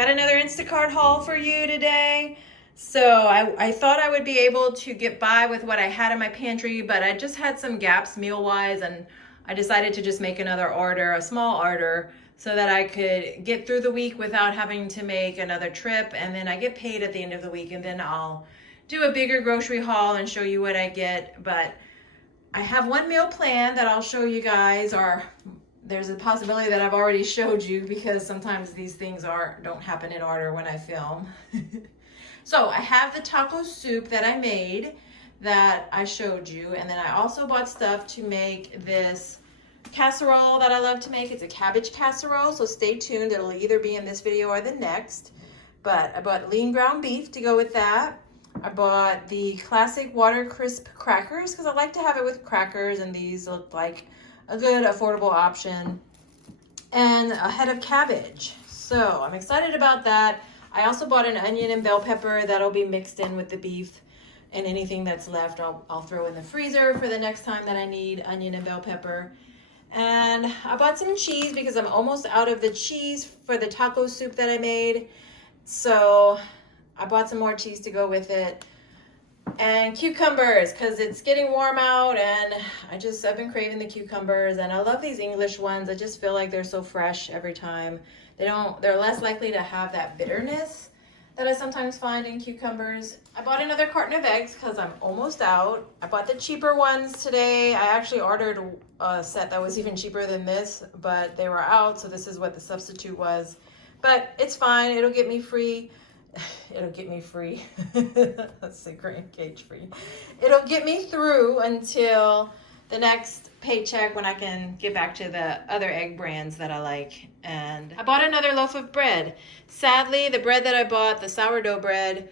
Got another Instacart haul for you today. So I thought I would be able to get by with what I had in my pantry, but I just had some gaps meal-wise, and I decided to just make another order, a small order, so that I could get through the week without having to make another trip, and then I get paid at the end of the week, and then I'll do a bigger grocery haul and show you what I get. But I have one meal plan that I'll show you guys, or there's a possibility that I've already showed you because sometimes these things don't happen in order when I film. So I have the taco soup that I made that I showed you, and then I also bought stuff to make this casserole that I love to make. It's a cabbage casserole, so stay tuned. It'll either be in this video or the next. But I bought lean ground beef to go with that. I bought the classic water crisp crackers because I like to have it with crackers, and these look like a good affordable option. And a head of cabbage. So I'm excited about that. I also bought an onion and bell pepper that'll be mixed in with the beef, and anything that's left I'll throw in the freezer for the next time that I need onion and bell pepper. And I bought some cheese because I'm almost out of the cheese for the taco soup that I made. So I bought some more cheese to go with it. And cucumbers because it's getting warm out, and I've been craving the cucumbers, and I love these English ones. I just feel like they're so fresh every time. They're less likely to have that bitterness that I sometimes find in cucumbers. I bought another carton of eggs because I'm almost out. I bought the cheaper ones today. I actually ordered a set that was even cheaper than this, but they were out, so this is what the substitute was. But it's fine. It'll get me free. It'll get me free. Let's say grain cage free. It'll get me through until the next paycheck when I can get back to the other egg brands that I like. And I bought another loaf of bread. Sadly, the bread that I bought, the sourdough bread,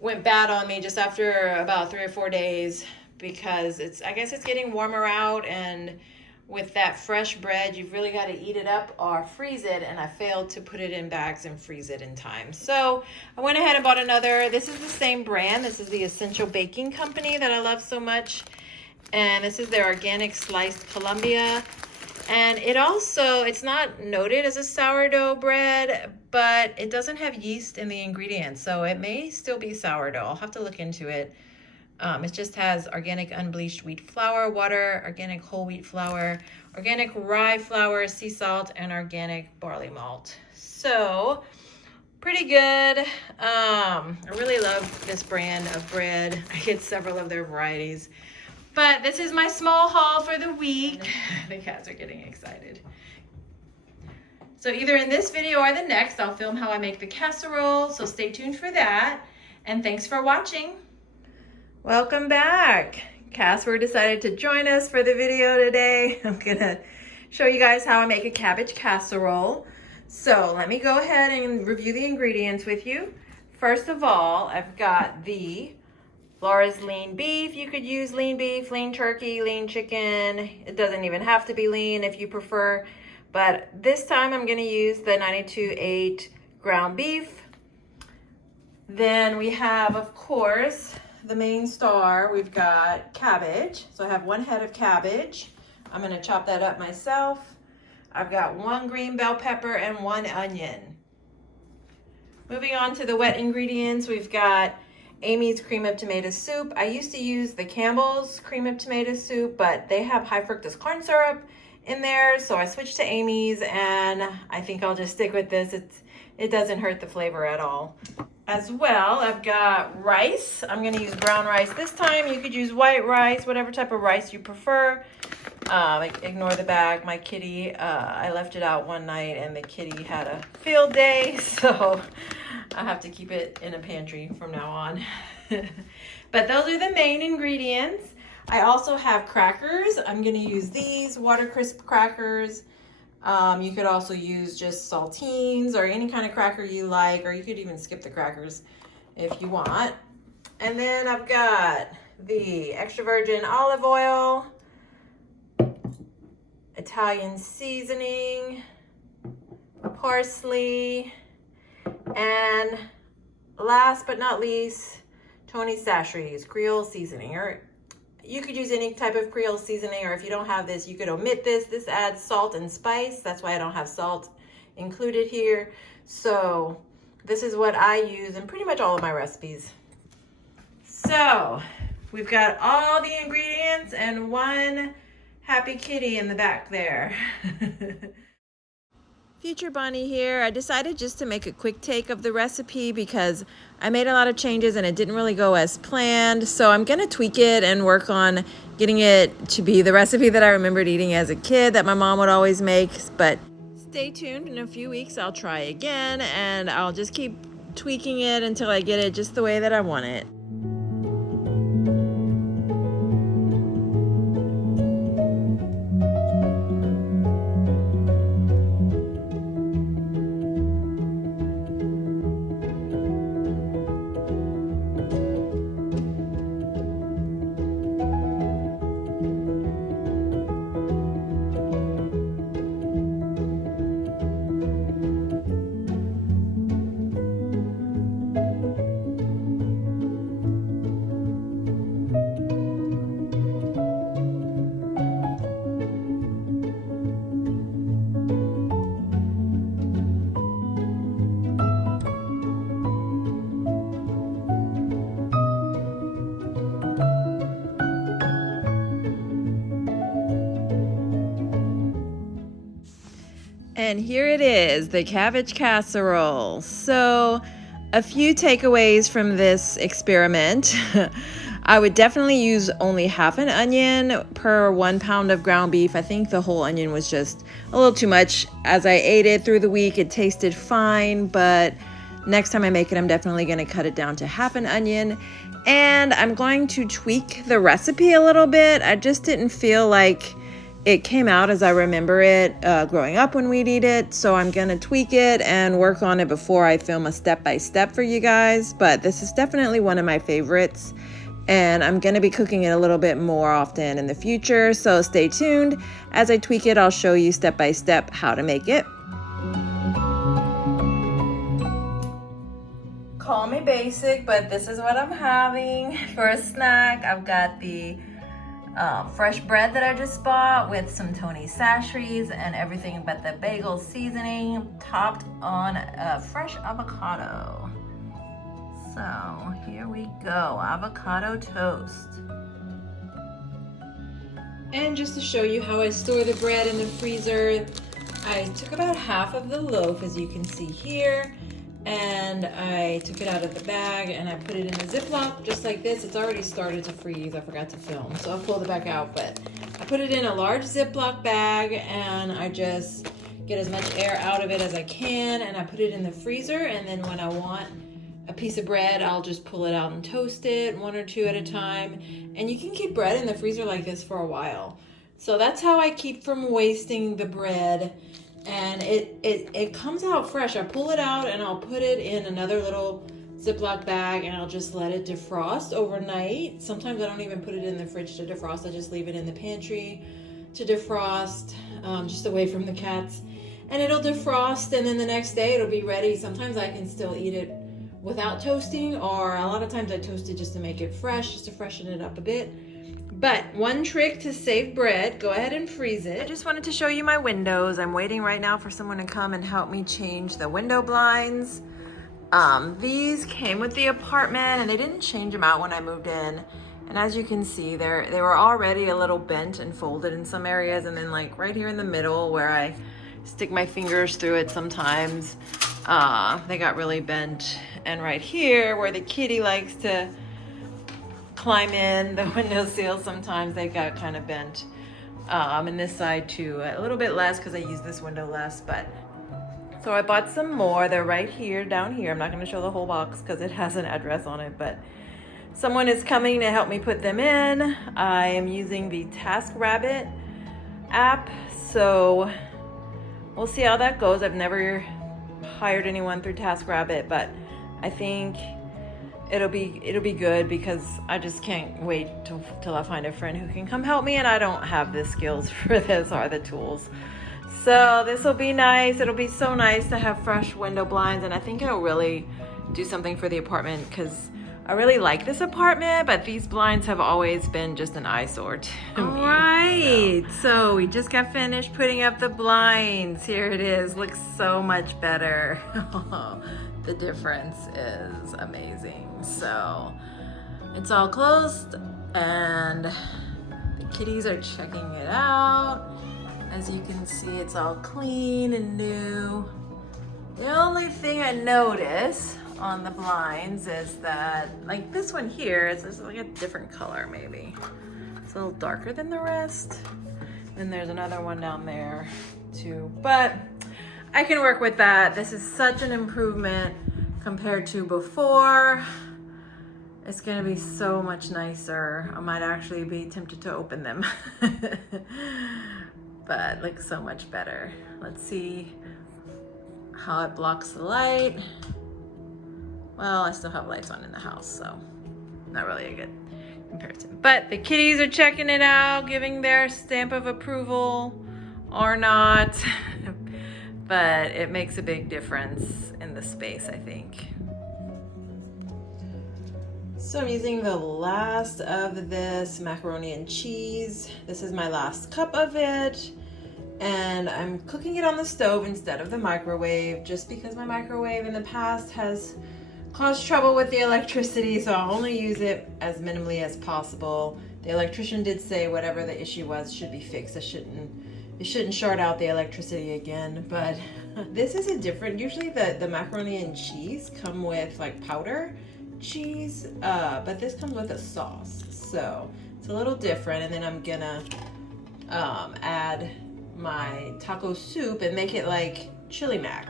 went bad on me just after about 3 or 4 days because I guess it's getting warmer out, and with that fresh bread, you've really got to eat it up or freeze it, and I failed to put it in bags and freeze it in time. So I went ahead and bought another. This is the same brand. This is the Essential Baking Company that I love so much. And this is their organic sliced Columbia. And it's not noted as a sourdough bread, but it doesn't have yeast in the ingredients, so it may still be sourdough. I'll have to look into it. It just has organic unbleached wheat flour, water, organic whole wheat flour, organic rye flour, sea salt, and organic barley malt. So pretty good. I really love this brand of bread. I get several of their varieties. But this is my small haul for the week. The cats are getting excited. So either in this video or the next, I'll film how I make the casserole. So stay tuned for that. And thanks for watching. Welcome back. Casper decided to join us for the video today. I'm gonna show you guys how I make a cabbage casserole. So let me go ahead and review the ingredients with you. First of all, I've got the Laura's lean beef. You could use lean beef, lean turkey, lean chicken. It doesn't even have to be lean if you prefer. But this time I'm gonna use the 92.8 ground beef. Then we have, of course, the main star. We've got cabbage. So I have 1 head of cabbage. I'm gonna chop that up myself. I've got 1 green bell pepper and 1 onion. Moving on to the wet ingredients, we've got Amy's cream of tomato soup. I used to use the Campbell's cream of tomato soup, but they have high fructose corn syrup in there, so I switched to Amy's, and I think I'll just stick with this. It doesn't hurt the flavor at all. As well, I've got rice. I'm going to use brown rice this time. You could use white rice, whatever type of rice you prefer. Ignore the bag. My kitty, I left it out one night, and the kitty had a field day, so I have to keep it in a pantry from now on. But those are the main ingredients. I also have crackers. I'm going to use these water crisp crackers. You could also use just saltines or any kind of cracker you like, or you could even skip the crackers if you want. And then I've got the extra virgin olive oil, Italian seasoning, parsley, and last but not least, Tony Chachere's Creole seasoning. Or you could use any type of Creole seasoning, or if you don't have this, you could omit this. This adds salt and spice. That's why I don't have salt included here. So This is what I use in pretty much all of my recipes. So we've got all the ingredients and one happy kitty in the back there. Future Bunny here. I decided just to make a quick take of the recipe because I made a lot of changes and it didn't really go as planned. So I'm going to tweak it and work on getting it to be the recipe that I remembered eating as a kid that my mom would always make. But stay tuned. In a few weeks, I'll try again and I'll just keep tweaking it until I get it just the way that I want it. And here it is, the cabbage casserole. So a few takeaways from this experiment. I would definitely use only half an onion per 1 pound of ground beef. I think the whole onion was just a little too much. As I ate it through the week, it tasted fine, but next time I make it, I'm definitely going to cut it down to half an onion. And I'm going to tweak the recipe a little bit. I just didn't feel like it came out as I remember it growing up when we'd eat it. So I'm going to tweak it and work on it before I film a step-by-step for you guys. But this is definitely one of my favorites. And I'm going to be cooking it a little bit more often in the future. So stay tuned. As I tweak it, I'll show you step-by-step how to make it. Call me basic, but this is what I'm having for a snack. I've got the fresh bread that I just bought with some Tony Sashries and everything but the bagel seasoning, topped on a fresh avocado. So here we go, avocado toast. And just to show you how I store the bread in the freezer, I took about half of the loaf, as you can see here, and I took it out of the bag and I put it in a Ziploc just like this. It's already started to freeze. I forgot to film, so I'll pull it back out. But I put it in a large Ziploc bag and I just get as much air out of it as I can, and I put it in the freezer. And then when I want a piece of bread, I'll just pull it out and toast it, 1 or 2 at a time. And you can keep bread in the freezer like this for a while. So that's how I keep from wasting the bread. And it comes out fresh. I pull it out and I'll put it in another little Ziploc bag and I'll just let it defrost overnight. Sometimes I don't even put it in the fridge to defrost. I just leave it in the pantry to defrost, just away from the cats. And it'll defrost, and then the next day it'll be ready. Sometimes I can still eat it without toasting, or a lot of times I toast it just to make it fresh, just to freshen it up a bit. But one trick to save bread, go ahead and freeze it. I just wanted to show you my windows. I'm waiting right now for someone to come and help me change the window blinds. These came with the apartment and they didn't change them out when I moved in. And as you can see, they were already a little bent and folded in some areas. And then like right here in the middle where I stick my fingers through it sometimes, they got really bent. And right here where the kitty likes to climb in the windowsill, sometimes they got kind of bent. And this side too, a little bit less because I use this window less. But so I bought some more. They're right here, down here. I'm not going to show the whole box because it has an address on it, but someone is coming to help me put them in. I am using the TaskRabbit app, so we'll see how that goes. I've never hired anyone through TaskRabbit, but I think it'll be good because I just can't wait till I find a friend who can come help me, and I don't have the skills for this or the tools. So this will be nice. It'll be so nice to have fresh window blinds, and I think it'll really do something for the apartment because I really like this apartment, but these blinds have always been just an eyesore to me. All right, so we just got finished putting up the blinds. Here it is, looks so much better. The difference is amazing. So it's all closed and the kitties are checking it out. As you can see, it's all clean and new. The only thing I notice on the blinds is that, like this one here, it's like a different color maybe. It's a little darker than the rest. And there's another one down there too. But I can work with that. This is such an improvement compared to before. It's gonna be so much nicer. I might actually be tempted to open them. But looks so much better. Let's see how it blocks the light. Well, I still have lights on in the house, so not really a good comparison. But the kitties are checking it out, giving their stamp of approval or not. But it makes a big difference in the space, I think. So I'm using the last of this macaroni and cheese. This is my last cup of it. And I'm cooking it on the stove instead of the microwave, just because my microwave in the past has caused trouble with the electricity, so I'll only use it as minimally as possible. The electrician did say whatever the issue was should be fixed. It shouldn't short out the electricity again, but this is a different, usually the macaroni and cheese come with like powder cheese, but this comes with a sauce, so it's a little different. And then I'm gonna add my taco soup and make it like chili mac.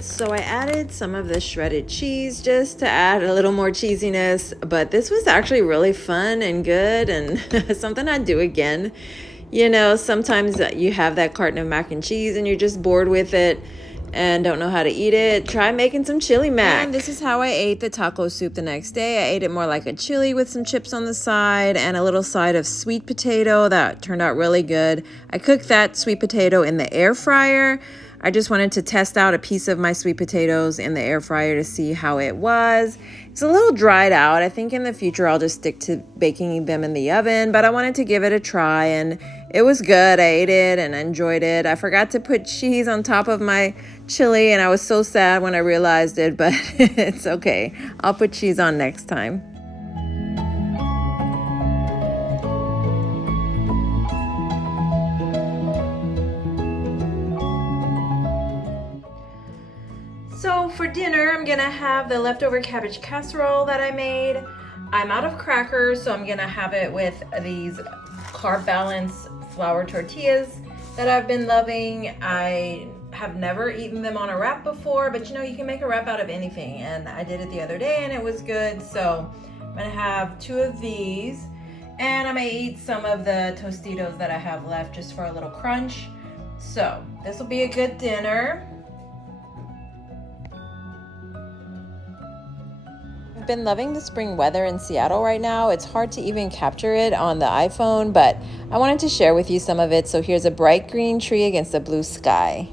So I added some of the shredded cheese just to add a little more cheesiness, but this was actually really fun and good and something I'd do again. You know, sometimes you have that carton of mac and cheese and you're just bored with it and don't know how to eat it. Try making some chili mac. And this is how I ate the taco soup the next day. I ate it more like a chili with some chips on the side and a little side of sweet potato that turned out really good. I cooked that sweet potato in the air fryer. I just wanted to test out a piece of my sweet potatoes in the air fryer to see how it was. It's a little dried out. I think in the future I'll just stick to baking them in the oven, but I wanted to give it a try and it was good. I ate it and enjoyed it. I forgot to put cheese on top of my chili and I was so sad when I realized it, but it's okay. I'll put cheese on next time. So for dinner, I'm gonna have the leftover cabbage casserole that I made. I'm out of crackers, so I'm gonna have it with these carb balance flour tortillas that I've been loving. I have never eaten them on a wrap before, but you know, you can make a wrap out of anything, and I did it the other day and it was good. So I'm gonna have 2 of these, and I may eat some of the Tostitos that I have left just for a little crunch. So this will be a good dinner. I've been loving the spring weather in Seattle right now. It's hard to even capture it on the iPhone, but I wanted to share with you some of it. So here's a bright green tree against a blue sky.